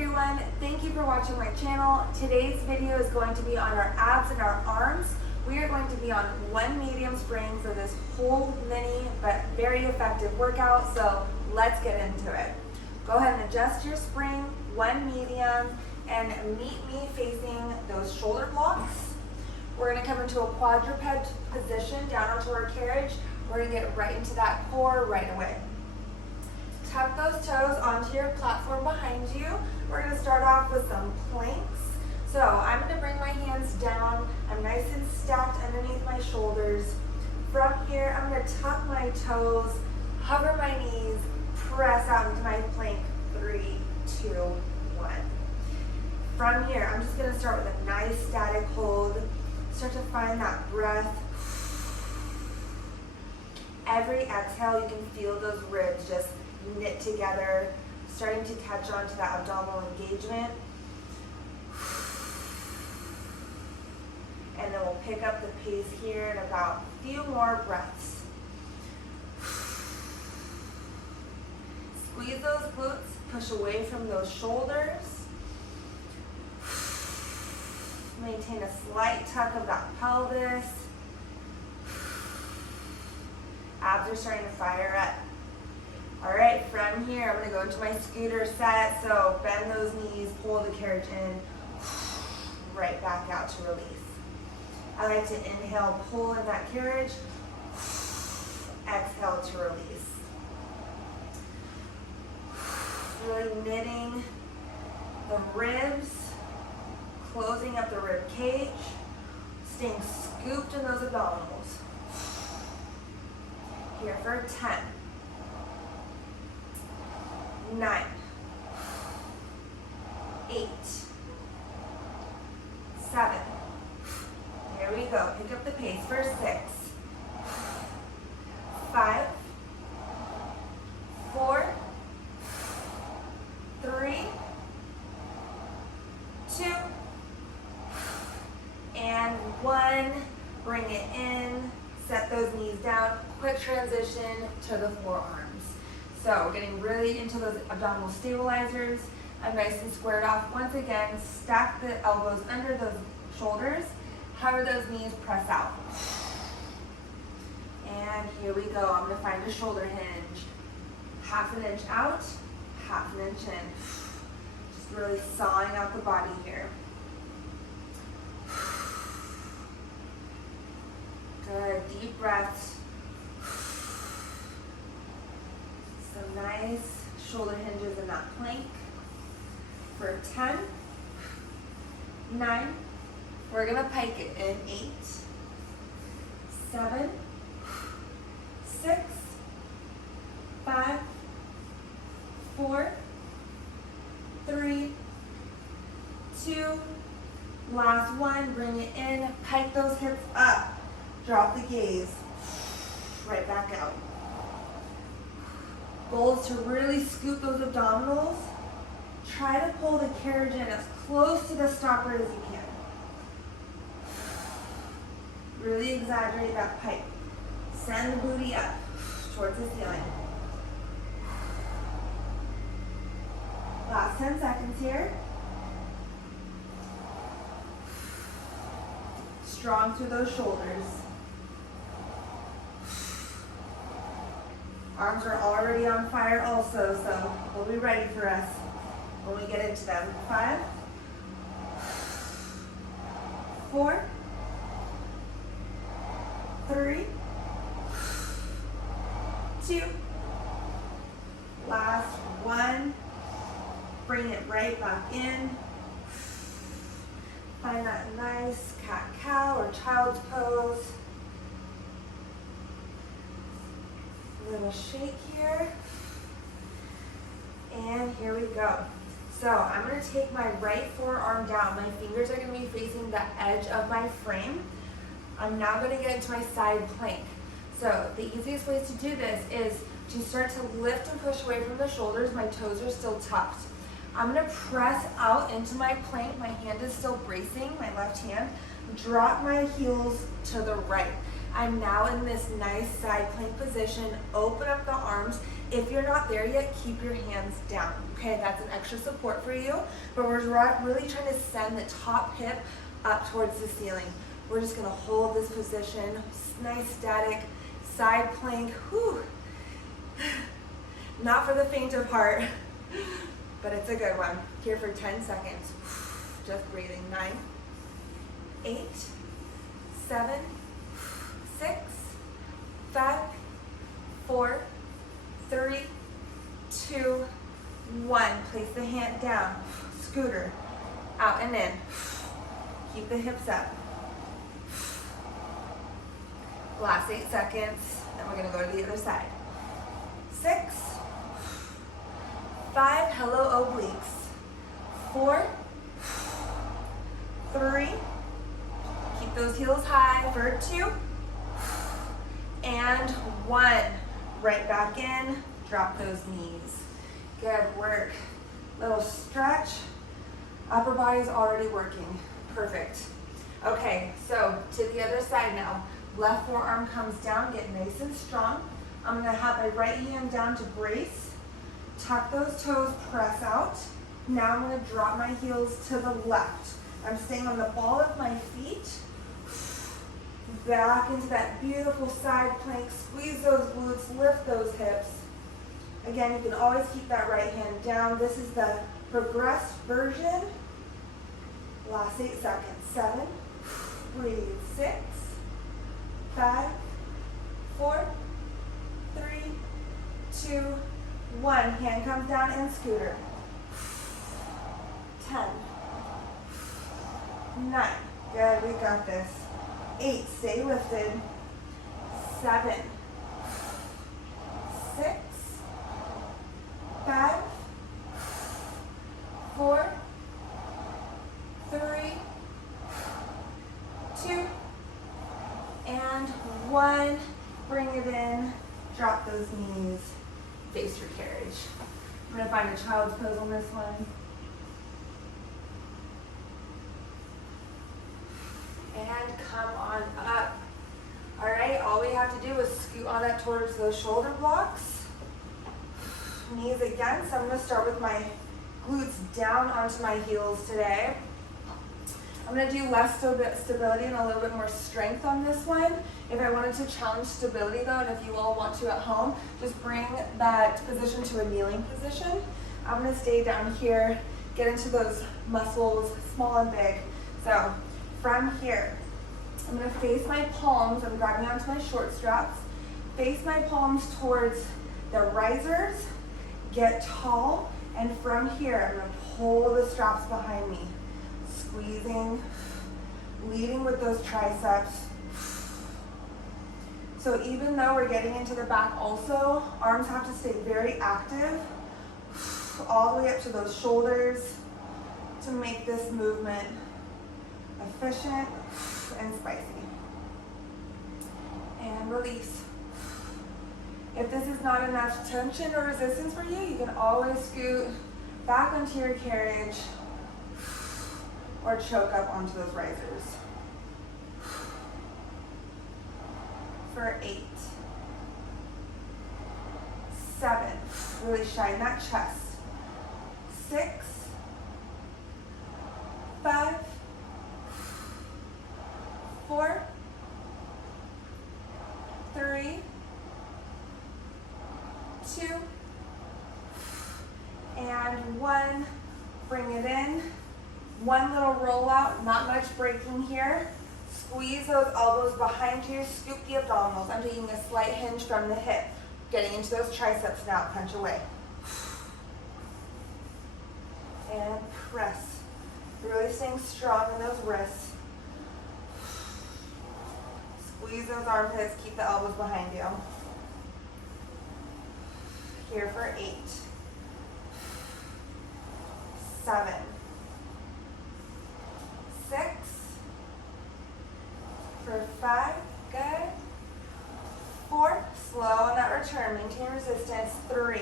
everyone, thank you for watching my channel. Today's video is going to be on our abs and our arms. We are going to be on one medium spring for this whole mini but very effective workout, so let's get into it. Go ahead and adjust your spring, one medium, and meet me facing those shoulder blocks. We're going to come into a quadruped position down onto our carriage. We're going to get right into that core right away. Tuck those toes onto your platform behind you. We're going to start off with some planks. So I'm going to bring my hands down. I'm nice and stacked underneath my shoulders. From here, I'm going to tuck my toes, hover my knees, press out into my plank. 3, 2, 1. From here, I'm just going to start with a nice static hold. Start to find that breath. Every exhale, you can feel those ribs just knit together, starting to catch on to that abdominal engagement. And then we'll pick up the pace here in about a few more breaths. Squeeze those glutes, push away from those shoulders. Maintain a slight tuck of that pelvis. Abs are starting to fire up. All right, from here, I'm going to go into my scooter set. So bend those knees, pull the carriage in, right back out to release. I like to inhale, pull in that carriage, exhale to release. Really knitting the ribs, closing up the rib cage, staying scooped in those abdominals. Here for 10. 9, 8, 7. There we go. Pick up the pace for 6, 5, 4, 3, 2, and 1. Bring it in. Set those knees down. Quick transition to the forearms. So we're getting really into those abdominal stabilizers. I'm nice and squared off. Once again, stack the elbows under those shoulders. Hover those knees, press out. And here we go. I'm going to find a shoulder hinge. Half an inch out, half an inch in. Just really sawing out the body here. Good, deep breaths. Some nice shoulder hinges in that plank for 10, 9, we're going to pike it in 8, 7, 6, 5, 4, 3, 2, last one, bring it in, pike those hips up, drop the gaze, right back out. Goal is to really scoop those abdominals. Try to pull the carriage in as close to the stopper as you can. Really exaggerate that pike. Send the booty up towards the ceiling. Last 10 seconds here. Strong through those shoulders. Arms are already on fire also, so they'll be ready for us when we get into them. 5, 4, 3, 2, last one. Bring it right back in. Find that nice cat-cow or child's pose. Little shake here, and here we go. So I'm going to take my right forearm down. My fingers are going to be facing the edge of my frame. I'm now going to get into my side plank. So the easiest way to do this is to start to lift and push away from the shoulders. My toes are still tucked. I'm going to press out into my plank. My hand is still bracing, my left hand. Drop my heels to the right. I'm now in this nice side plank position. Open up the arms If you're not there yet, keep your hands down, okay? That's an extra support for you, but we're really trying to send the top hip up towards the ceiling. We're just gonna hold this position, nice static, side plank, whew. Not for the faint of heart, but it's a good one. Here for 10 seconds, just breathing. 9, 8, 7, 6, 5, 4, 3, 2, 1. Place the hand down, scooter, out and in. Keep the hips up. Last 8 seconds, and we're gonna go to the other side. 6, 5, hello obliques. 4, 3, keep those heels high for 2, and 1. Right back in, drop those knees. Good work. Little stretch. Upper body's already working. Perfect. Okay, so to the other side now. Left forearm comes down, get nice and strong. I'm gonna have my right hand down to brace. Tuck those toes, press out. Now I'm gonna drop my heels to the left. I'm staying on the ball of my feet. Back into that beautiful side plank. Squeeze those glutes, lift those hips. Again, you can always keep that right hand down. This is the progressed version. Last 8 seconds. 7, breathe. 6, 5, 4, 3, 2, 1. Hand comes down and scooter. 10, 9. Good, we got this. 8, stay lifted. 7, 6, 5, 4, 3, 2, and 1. Bring it in. Drop those knees. Face your carriage. I'm going to find a child's pose on this one. And come on up. All right, all we have to do is scoot on up towards those shoulder blocks. Knees again, so I'm gonna start with my glutes down onto my heels today. I'm gonna do less stability and a little bit more strength on this one. If I wanted to challenge stability though, and if you all want to at home, just bring that position to a kneeling position. I'm gonna stay down here, get into those muscles, small and big. So from here, I'm gonna face my palms, I'm grabbing onto my short straps, face my palms towards the risers, get tall, and from here, I'm gonna pull the straps behind me, squeezing, leading with those triceps. So even though we're getting into the back also, arms have to stay very active, all the way up to those shoulders to make this movement efficient and spicy. And release. If this is not enough tension or resistance for you, you can always scoot back onto your carriage or choke up onto those risers. For 8, 7, really shine that chest. 6, 5, 4, 3, 2, and 1. Bring it in. One little rollout, not much breaking here. Squeeze those elbows behind you, scoop the abdominals. I'm taking a slight hinge from the hip. Getting into those triceps now, punch away. And press. Really staying strong in those wrists. Squeeze those armpits, keep the elbows behind you. Here for 8, 7, 6, for 5, good. 4, slow on that return, maintain resistance. 3,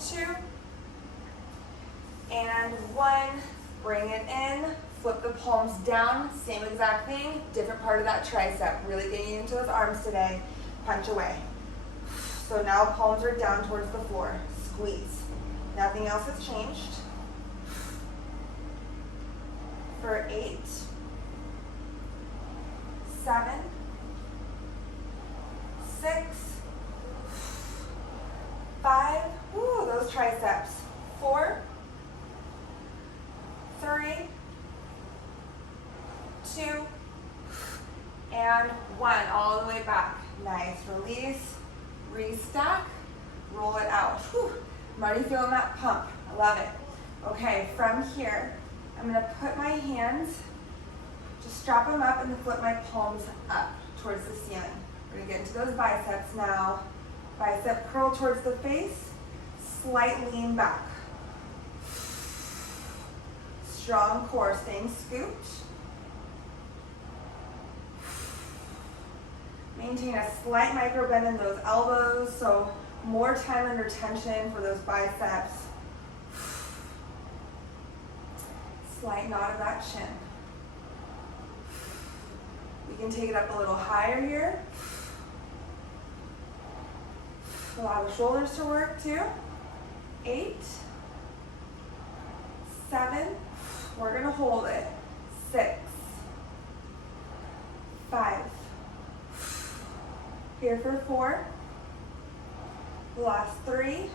2, and 1. Bring it in. Flip the palms down, same exact thing, different part of that tricep. Really getting into those arms today. Punch away. So now palms are down towards the floor. Squeeze. Nothing else has changed. For 8, 7, 6, 5, ooh, those triceps. 4, 3, 2, and 1. All the way back. Nice. Release, restack, roll it out. Whew. I'm already feeling that pump. I love it. Okay, from here, I'm going to put my hands, just strap them up and then flip my palms up towards the ceiling. We're going to get into those biceps now. Bicep curl towards the face, slight lean back. Strong core, staying scooped. Maintain a slight micro bend in those elbows, so more time under tension for those biceps. Slight nod of that chin. We can take it up a little higher here. Allow the shoulders to work too. 8, 7, we're going to hold it. 6, 5, here for 4, the last 3,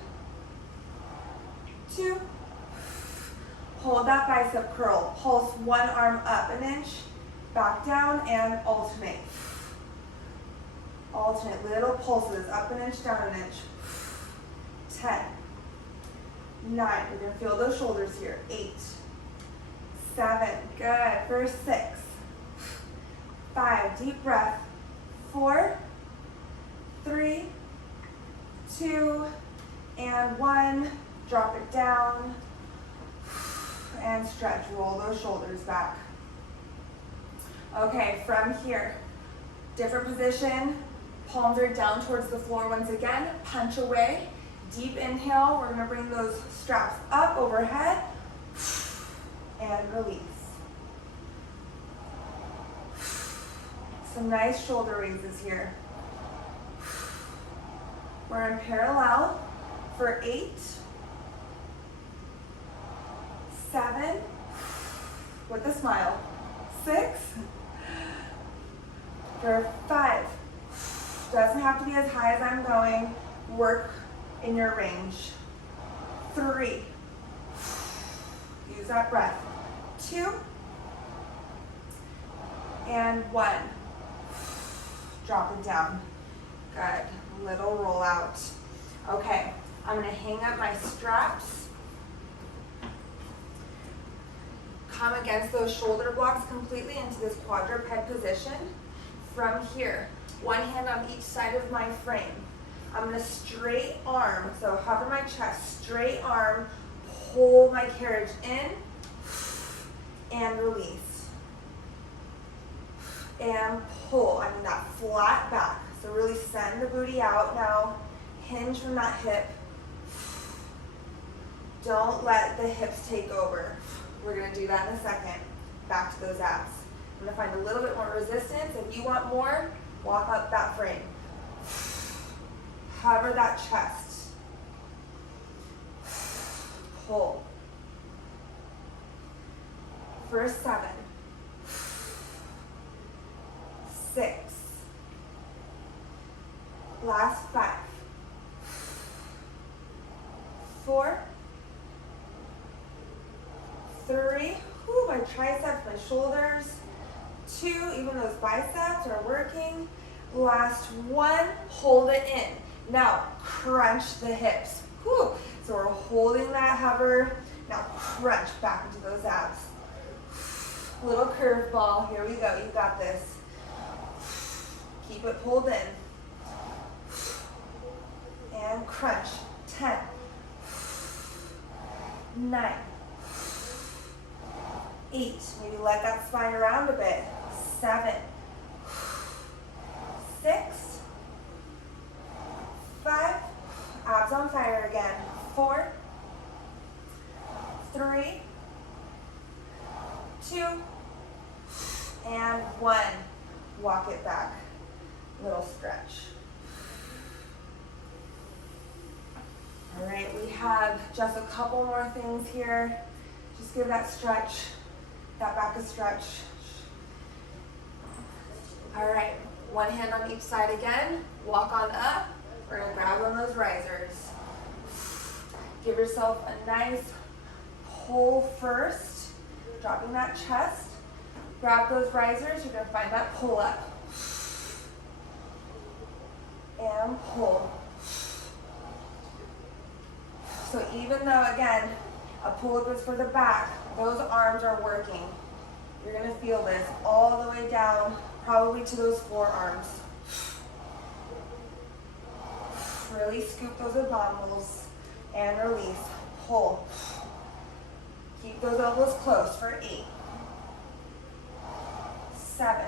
2, hold that bicep curl, pulse one arm up an inch, back down, and alternate. Alternate little pulses, up an inch, down an inch. 10, 9, we're going to feel those shoulders here. 8, 7, good, for 6, 5, deep breath. 4, 3, 2, and 1, drop it down, and stretch, roll those shoulders back. Okay, from here, different position, palms are down towards the floor once again, punch away, deep inhale, we're going to bring those straps up overhead, and release. Some nice shoulder raises here. We're in parallel for 8, 7, with a smile, 6, for 5, doesn't have to be as high as I'm going, work in your range, 3, use that breath, 2, and 1, drop it down, good. Little roll out. Okay, I'm going to hang up my straps. Come against those shoulder blocks completely into this quadruped position. From here, one hand on each side of my frame. I'm going to straight arm, so hover my chest, straight arm, pull my carriage in, and release. And pull, I mean that flat back. So really send the booty out now, hinge from that hip. Don't let the hips take over. We're going to do that in a second. Back to those abs. I'm going to find a little bit more resistance. If you want more, walk up that frame. Hover that chest. Pull. For 7, 6, last 5, 4, 3, whew, my triceps, my shoulders, 2, even those biceps are working, last 1, hold it in. Now, crunch the hips, whew. So we're holding that hover, now crunch back into those abs. Little curveball, here we go, you got this. Keep it pulled in. And crunch. 10, 9, 8. Maybe let that spine around a bit. 7, 6, 5. Abs on fire again. 4, 3, 2, and 1. Walk it back. Little stretch. All right, we have just a couple more things here. Just give that stretch, that back a stretch. All right, one hand on each side again. Walk on up. We're gonna grab on those risers. Give yourself a nice pull first, dropping that chest. Grab those risers, you're gonna find that pull up. And pull. So even though, again, a pull-up is for the back, those arms are working. You're gonna feel this all the way down, probably to those forearms. Really scoop those abdominals and release. Pull. Keep those elbows close for 8, 7,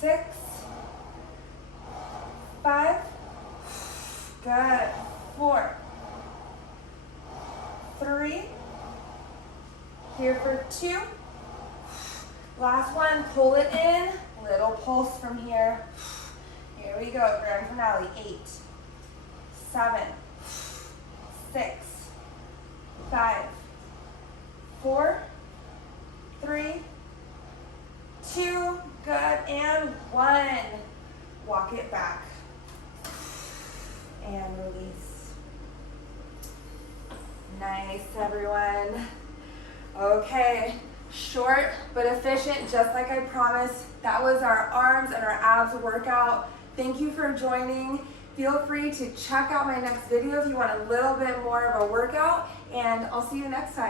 6, 5, good, 4, 3, here for 2, last one, pull it in, little pulse from here. Here we go, grand finale, 8, 7, 6, 5, 4, 3, 2, good, and 1. Walk it back and release. Nice, everyone. Okay, short but efficient, just like I promised. That was our arms and our abs workout. Thank you for joining. Feel free to check out my next video if you want a little bit more of a workout, and I'll see you next time.